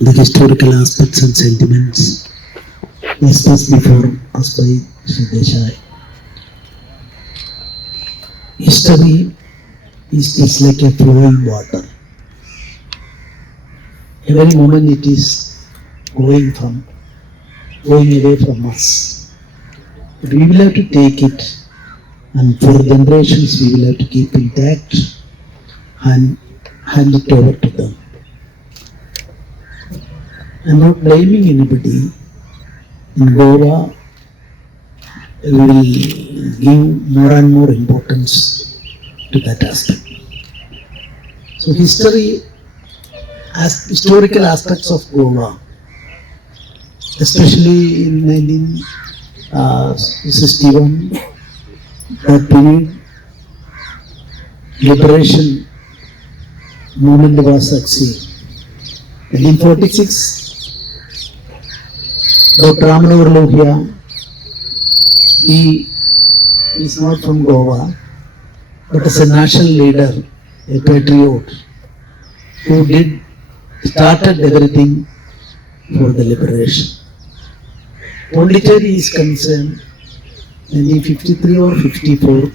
the historical aspects and sentiments discussed before us by Sri Desai. History is like a flowing water. Every moment it is going away from us. But we will have to take it, and for generations we will have to keep intact and hand it over to them. I'm not blaming anybody. In Goa, we will give more and more importance to that aspect. So historical aspects of Goa, especially in 1961, that period, liberation movement was succeed. 1946, Dr. Ramanohar Lohia, he is not from Goa, but as a national leader, a patriot, who started everything for the liberation. Pondicherry is concerned, 1953 or 54,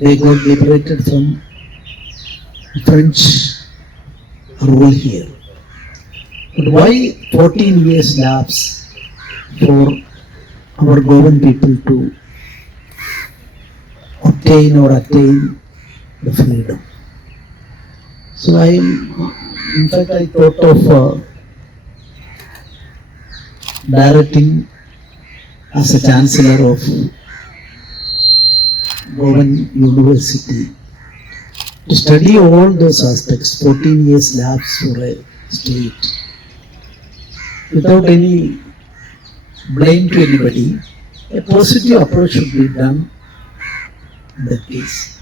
they got liberated from French rule here. But why 14 years lapse for our Goan people to attain the freedom? So I thought of directing as a chancellor of Govan University to study all those aspects, 14 years lapse for a state, without any blame to anybody. A positive approach should be done in that case.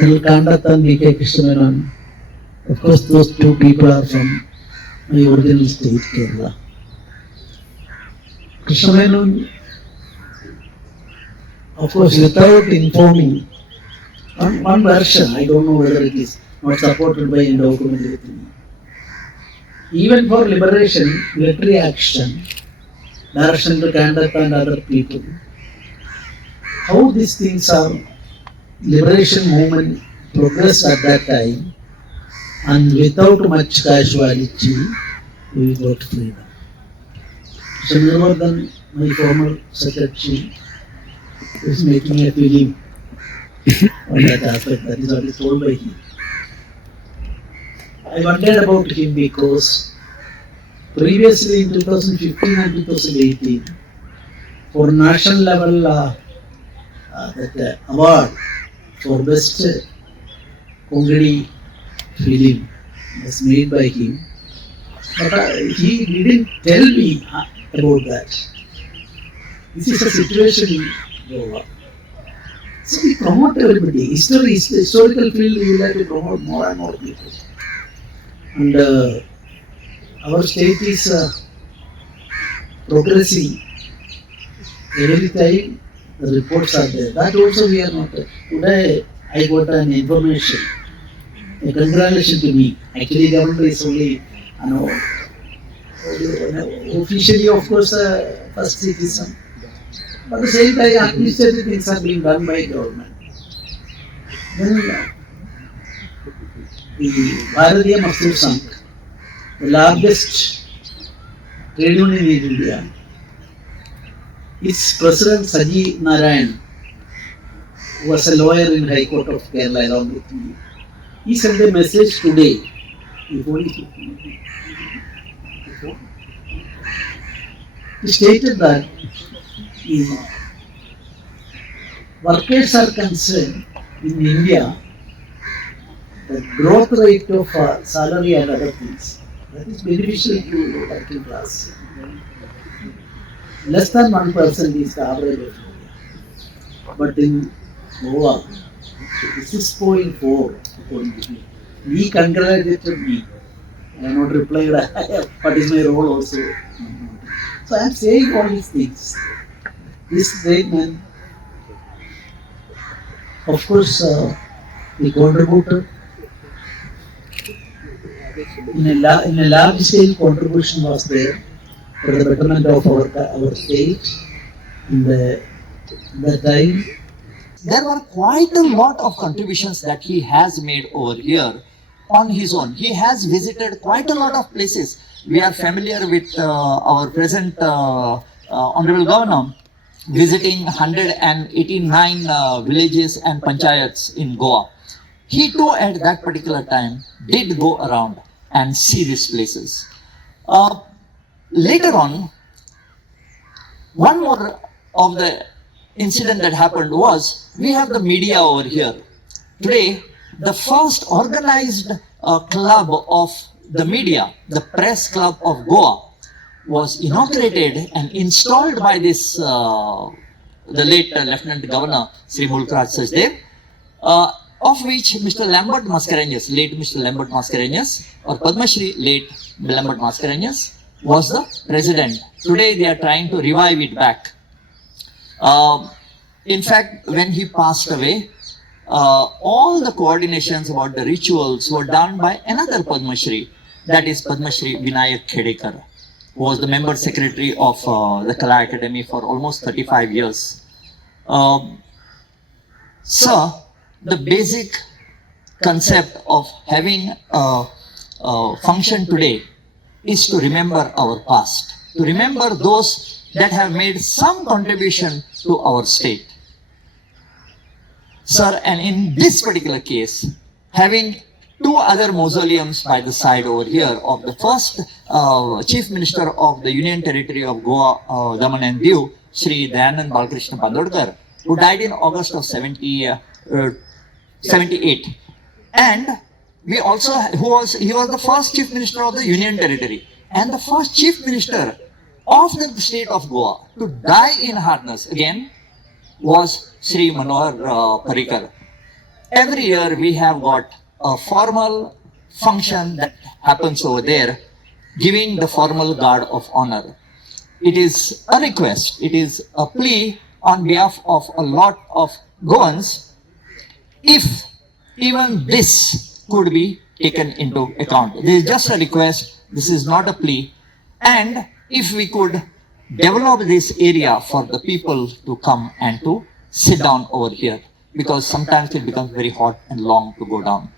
Kandat and V.K. Krishnamenon, of course those two people are from my original state, Kerala. Krishnamenon, of course, without informing, one version, I don't know whether it is not supported by any document. Even for liberation, military action, direction to Kandat and other people, how these things are, liberation movement progressed at that time, and without much casualty, we got freedom. Chandravardan, my former secretary, is making a film on that aspect. That is what is told by him. I wondered about him because previously in 2015 and 2018, for national level that award for best Kongani film was made by him, but he didn't tell me about that. This is a situation in Goa. So we promote everybody. History is the historical field. We will have to promote more and more people. And our state is progressing. Every time the reports are there. That also we are not. Today I got an information. A congratulations to me. Actually, government is only, officially, of course, first citizen. But at the same time, administrative things are being done by government. Then the Bharatiya Mazdoor Sangh, the largest trade union in India, its president Saji Narayan, who was a lawyer in High Court of Kerala along with me, he sent a message today. He stated that workers are concerned in India, the growth rate of salary and other things, that is beneficial to the working class. Less than 1% is the average of India. But in Goa, it is 6.4 according to me. He congratulated me. I have not replied what is my role also. So I am saying all these things. This great man, of course, he contributed in a large scale contribution was there for the betterment of our state in the time. There were quite a lot of contributions that he has made over here on his own. He has visited quite a lot of places. We are familiar with our present Honorable Governor visiting 189 villages and panchayats in Goa. He too at that particular time did go around and see these places. Later on, one more of the incident that happened was, we have the media over here. Today, the first organized club of the media, the Press Club of Goa, was inaugurated and installed by this, the late Lieutenant Governor, Sri Mulkraj Sachdev, of which Mr. Lambert Mascarenhas, late Mr. Lambert Mascarenhas, or Padma Shri, late Lambert Mascarenhas, was the president. Today they are trying to revive it back. In fact, when he passed away, all the coordinations about the rituals were done by another Padma Shri, that is Padma Shri Vinayak Khedekar, who was the member secretary of the Kala Academy for almost 35 years. Sir, the basic concept of having a function today is to remember our past, to remember those that have made some contribution to our state. Sir, and in this particular case, having two other mausoleums by the side over here of the first Chief Minister of the Union Territory of Goa, Daman and Diu, Sri Dayanand Balakrishna Pandorkar, who died in August of 78. And we also, he was the first Chief Minister of the Union Territory and the first Chief Minister of the state of Goa to die in harness again was Sri Manohar Parrikar. Every year we have got a formal function that happens over there, giving the formal guard of honor. It is a request, it is a plea on behalf of a lot of Goans, if even this could be taken into account. This is just a request, this is not a plea, and if we could develop this area for the people to come and to sit down over here, because sometimes it becomes very hot and long to go down.